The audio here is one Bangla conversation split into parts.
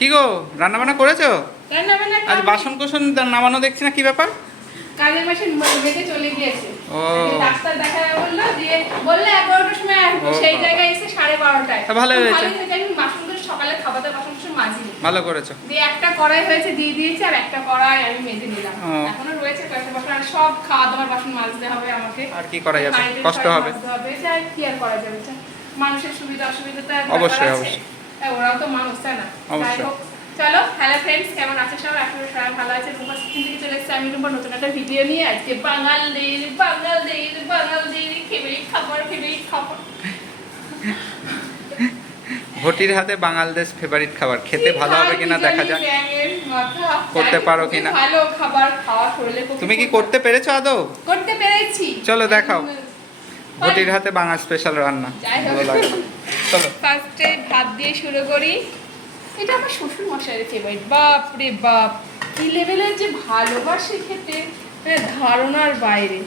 কি গো, রান্না বান্না করেছো? রান্না বান্না আজ বাসন কোসন নামানো দেখছি না, কি ব্যাপার? কাজের মাসে মেয়েকে চলে গিয়েছে। ও ডাক্তার দেখায় বললো, দিয়ে বললো 11টার সময় আসবো, সেই জায়গায় এসে 12:30টায়। ভালো হয়েছে। আমি বাসনগুলো সকালে খাবারের বাসন মাজিনি। ভালো করেছো। দিয়ে একটা কড়াই হয়েছে, দিয়ে দিয়েছি, আর একটা কড়াই আমি মেজে নিলাম। এখনো রয়েছে কয়েকটা বাসন, আর সব খাওয়া দাওয়ার বাসন মাজতে হবে আমাকে। আর কি করা যাবে, কষ্ট হবে। আর কি আর করা যাবে, মানুষের সুবিধা অসুবিধা তো অবশ্যই অবশ্যই, ওরাও তো মানুষ, তাই না? অবশ্যই। চলো, হ্যালো ফ্রেন্ডস, কেমন আছো সবাই? আশা করি সবাই ভালো আছে। রূপা কিচেন থেকে চলে এসেছি আমি, রূপা, নতুন একটা ভিডিও নিয়ে। আজকে বাঙালির ফেভারিট খাবার। ঘটির হাতে বাঙালদের ফেভারিট খাবার, খেতে ভালো হবে কিনা দেখা যাক। করতে পারো কিনা। ভালো খাবার খাওয়া শরীরে। তুমি কি করতে পেরেছো আদৌ? করতে পেরেছি। চলো দেখাও ঘটির হাতে বাঙাল স্পেশাল রান্না। ভালো লাগে। চলো ফার্স্টে ভাত দিয়ে শুরু করি। এটা আমার শ্বশুর মশাইয়ের ফেভারিট। বাপ রে বাপ, কি লেভেলের যে ভালোবাসে খেতে, ধারণার বাইরে।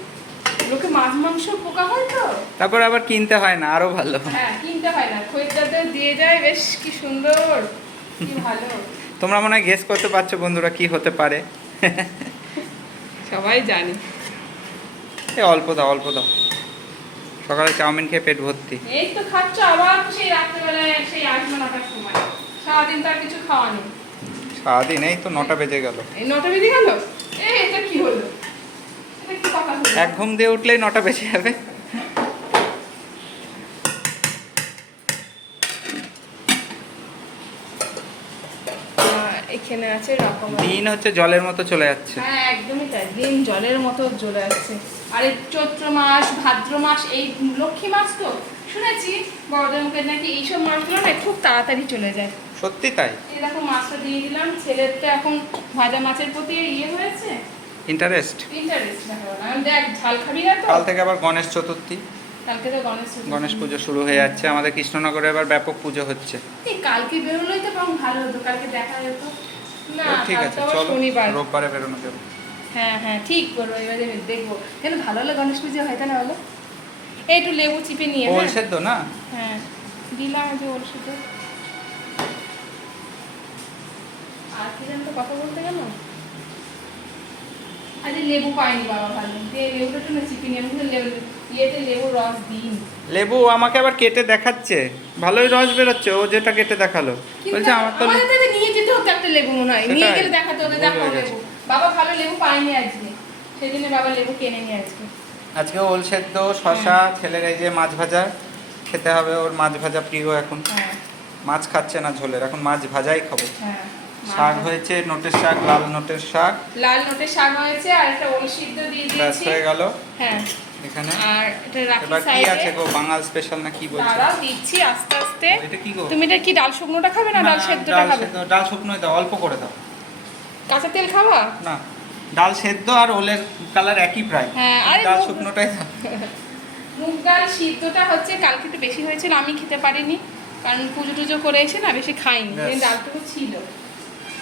লোকে মাছ মাংস পোকা হয় তো, তারপর আবার কিনতে হয় না, আরো ভালো। হ্যাঁ, কিনতে হয় না, খরিদ্দারতে দিয়ে যায়। বেশ কি সুন্দর, কি ভালো। তোমরা মনে হয় গেস করতে পারছো বন্ধুরা কি হতে পারে। সবাই জানি। অল্প দাও অল্প দাও, সকালে চাউমিন খেয়ে পেট ভর্তি। এই তো খাচ্ছ, আবার সেই রাত্রেবেলায় সেই 8-9টার সময়। সারাদিন তো আর কিছু খাওয়া নেই। সারাদিন এই তো 9টা বেজে গেল। এই 9টা বেজে গেল। এটা কি হলো? এটা কি কথা হলো? এক ঘুম দিয়ে উঠলেই 9টা বেজে যাবে। এখানে আছে রকম দিন হচ্ছে জলের মতো চলে যাচ্ছে। হ্যাঁ, একদমই তাই, দিন জলের মতো চলে যাচ্ছে। আর এই চৈত্র মাস, ভাদ্র মাস, এই লক্ষ্মী মাস তো শুনেছি বড়দের মুখে নাকি এইসব মাসগুলো না খুব তাড়াতাড়ি চলে যায়। সত্যি তাই? এই দেখো মাছটা দিয়ে দিলাম। ছেলের তো এখন ভাজা মাছের প্রতি হয়েছে ইন্টারেস্ট দেখো না। দেখ, ঝাল খাবি না তো? কাল থেকে আবার গণেশ চতুর্থী। কালকে তো গণেশ পুজো শুরু হয়ে যাচ্ছে আমাদের কৃষ্ণনগরে, এবার ব্যাপক পুজো হচ্ছে। এই কালকে বেরোলেই তো ভালো হতো, কালকে দেখা যেত না। ঠিক আছে, চলো শনিবার, রোববারে বেরোনো যাবে। হ্যাঁ হ্যাঁ ঠিক করবো, এবারে দেখবো। যেন ভালো হলো গণেশ পুজো হয়, তা না হলো। একটু লেবু চিপে নিয়ে ওল সেদ্ধ না? হ্যাঁ, দিলাম যে ওল সেদ্ধ। আর কি জানতো কথা বলতে গেল, আজ লেবু পাইনি বাবা, ভালো দিয়ে লেবুটা একটু চিপে নিয়ে। আমি কিন্তু ইয়েতে লেবুর রস দিই। লেবু আমাকে আবার কেটে দেখাচ্ছে, ভালোই রস বেরোচ্ছে। ও যেটা কেটে দেখালো বলছে আমার তো নিয়ে যেতে হতো একটা লেবু, মনে হয় নিয়ে গেলে দেখাতে হতো। দেখো লেবু, বাবা ভালো লেবু পাইনি আজকে, সেই জন্য বাবা লেবু কিনে নিয়ে আজকে। আজকে ওল সেদ্ধ, শশা, ছেলের এই যে মাছ ভাজা খেতে হবে। ওর মাছ ভাজা প্রিয় এখন। মাছ খাচ্ছে না ঝোলের, এখন মাছ ভাজাই খাবো। শাক হয়েছে, নোটের শাক, লাল নোটের শাক। লাল নোটের শাক হয়েছে, আর একটা ওল সিদ্ধ দিয়ে দিয়েছি। ব্যাস হয়ে গেল। হ্যাঁ, এখানে আর এটা রাখি এবার সাইডে। কি আছে গো, বাঙাল স্পেশাল না কি বলছো? দাঁড়াও দিচ্ছি আস্তে আস্তে। এটা কি গো? তুমি এটা কি ডাল শুকনোটা খাবে না ডাল সেদ্ধটা খাবে? ডাল শুকনোই দাও, অল্প করে দাও। কাঁচা তেল খাওয়া না, ডাল সেদ্ধ আর ওলের কালার একই প্রায়। হ্যাঁ, আরে ডাল শুকনোটাই দাও। মুগ ডাল সিদ্ধটা হচ্ছে কালকে একটু বেশি হয়েছিল, আমি খেতে পারিনি, কারণ পুজো টুজো করে এসে না বেশি খাইনি, ডালটুকু ছিল।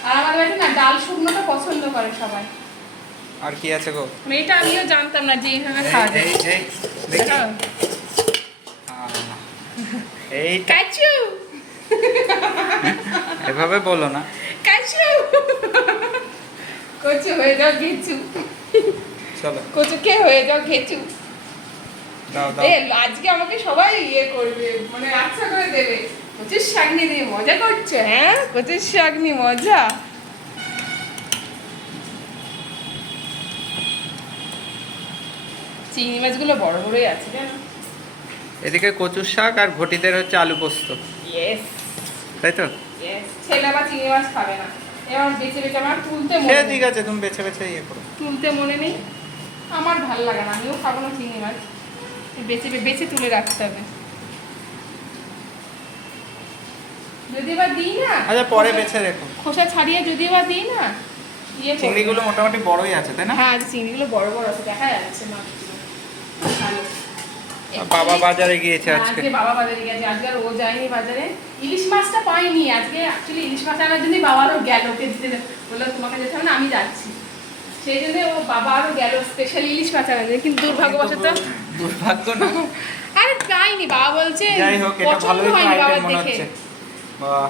আর আমার বাড়িতে না ডাল শুকনোটা পছন্দ করে সবাই। আর কি আছে গো? এটা আমিও জানতাম না যে এইভাবে খাওয়া যায়। এই কাচু, এভাবে বলো না। কাচু, কচু হয়ে যাও ঘেচু। চলো কচুকে হয়ে যাও ঘেচু। দাও দাও। আজকে আমাকে সবাই করবে, মানে আচ্ছা করে দেবে। কচুর শাক নিয়ে দিয়ে মজা করছে। হ্যাঁ, কচুর শাক নিয়ে মজা। চিংড়ি মাছগুলো বড় বড়ই আছে জানো। এদিকে কচুর শাক আর ঘটিদের হচ্ছে আলু পোস্ত। ইয়েস, তাই তো? ইয়েস। ছেলে আবার চিংড়ি মাছ খাবে না, এবার বেছে বেছে আমার তুলতে মনে সে নেই। ঠিক আছে, তুমি বেছে বেছে ইয়ে করো। তুলতে মনে নেই, আমার ভালো লাগে না, আমিও খাবো না চিংড়ি মাছ। বেছে বেছে তুলে রাখতে হবে। যদি এবার দিই না, আচ্ছা পরে বেছে রেখো। খোসা ছাড়িয়ে যদি এবার দিই না, চিংড়িগুলো মোটামুটি বড়ই আছে তাই না? হ্যাঁ, চিংড়িগুলো বড় বড় আছে, দেখা যাচ্ছে মাছগুলো। ভালো। বাবা বাজারে গিয়েছে আজকে। বাবা বাজারে গেছে আজকে, আর ও যায়নি বাজারে। ইলিশ মাছটা পাইনি আজকে, অ্যাকচুয়ালি ইলিশ মাছ আনার জন্যই বাবা আরও গেল, বললো তোমাকে যেতে হবে না, আমি যাচ্ছি। সেই জন্য ও বাবা আরও গেল স্পেশাল ইলিশ মাছ আনার জন্য, কিন্তু দুর্ভাগ্যবশত দুর্ভাগ্য না, আরে পাইনি। বাবা বলছে যাই হোক এটা ভালোই হয়নি বাবার আইটেম মনে দেখে। হচ্ছে। বাহ,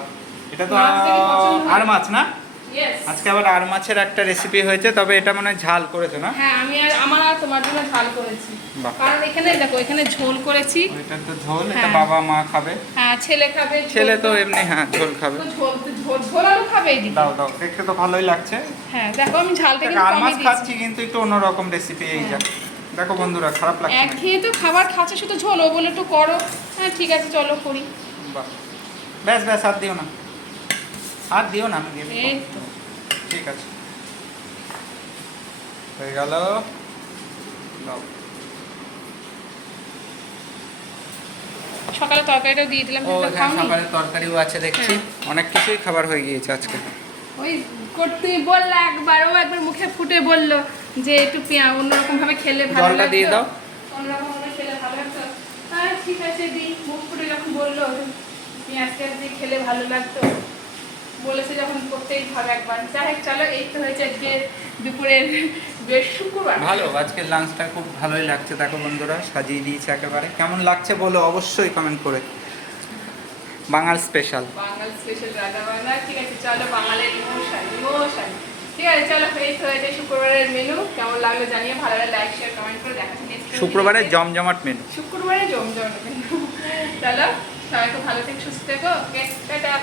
এটা তো মাছ দেখে পছন্দ হয়। আর মাছ না? Yes. আজকে আবার আর মাছের একটা রেসিপি হয়েছে, তবে এটা মনে হয় ঝাল করেছো না? হ্যাঁ আমি আর আমার আর তোমার জন্য ঝাল করেছি। বাহ। কারণ এখানে দেখো এখানে ঝোল করেছি। ওইটা তো ঝোল, এটা হ্যাঁ। বাবা মা খাবে। হ্যাঁ ছেলে খাবে। ছেলে তো এমনি হ্যাঁ ঝোল খাবে। তো ঝোল ঝোল আলু খাবে এদিকে। দাও দাও, দেখতে তো ভালোই লাগছে। হ্যাঁ দেখো আমি ঝালটা দেখ, কিন্তু আর মাছ কমিয়ে খাচ্ছি দিয়েছি। কিন্তু একটু অন্যরকম রেসিপি এই যা। দেখো বন্ধুরা, খারাপ লাগছে না? একঘেয়ে তো খাবার খাচ্ছে শুধু ঝোল, ও বলে একটু করো। হ্যাঁ ঠিক আছে চলো করি। বাহ, ব্যাস ব্যাস, আর দিও না, আর দিও না, আমি দিয়ে দেবো। এই তো। ঠিক আছে, হয়ে গেল। দাও। সকালে তরকারিটাও দিয়ে দিলাম, ও তোমরা এখানে খাওনি? সকালের তরকারিও আছে দেখছি, অনেক কিছুই খাবার হয়ে গিয়েছে আজকে। ওই তুমি বললা একবার, ও একবার মুখে ফুটে বললো যে একটু অন্যরকম ভাবে খেলে ভালো জলটা লাগতো। দিয়ে দাও। অন্যরকম ভাবে খেলে ভালো লাগতো। হ্যাঁ ঠিক আছে দিই, মুখ ফুটে যখন বললো পেঁয়াজ টেয়াজ দিয়ে খেলে ভালো লাগতো, বলেছে যখন করতেই হবে একবার। যাই হোক চলো, এই তো হয়েছে আজকে দুপুরের শুক্রবার। ভালো, আজকে লাঞ্চটা খুব ভালোই লাগছে। দেখো বন্ধুরা, সাজিয়ে দিয়েছে একেবারে। কেমন লাগছে বলো অবশ্যই কমেন্ট করে। বাঙাল স্পেশাল। বাঙাল স্পেশাল রান্না বান্না। ঠিক আছে চলো, বাঙালির ইমোশন ইমোশন। ঠিক আছে চলো, এই তো হয়েছে শুক্রবারের মেনু। কেমন লাগলো জানিয়ে, ভালো লাগলে লাইক শেয়ার কমেন্ট করে দেখাচ্ছি নেক্সট শুক্রবারে জমজমাট মেনু। শুক্রবারে জমজমাট মেনু। চলো সবাই খুব ভালো থেকে সুস্থ থেকো। ওকে টাটা।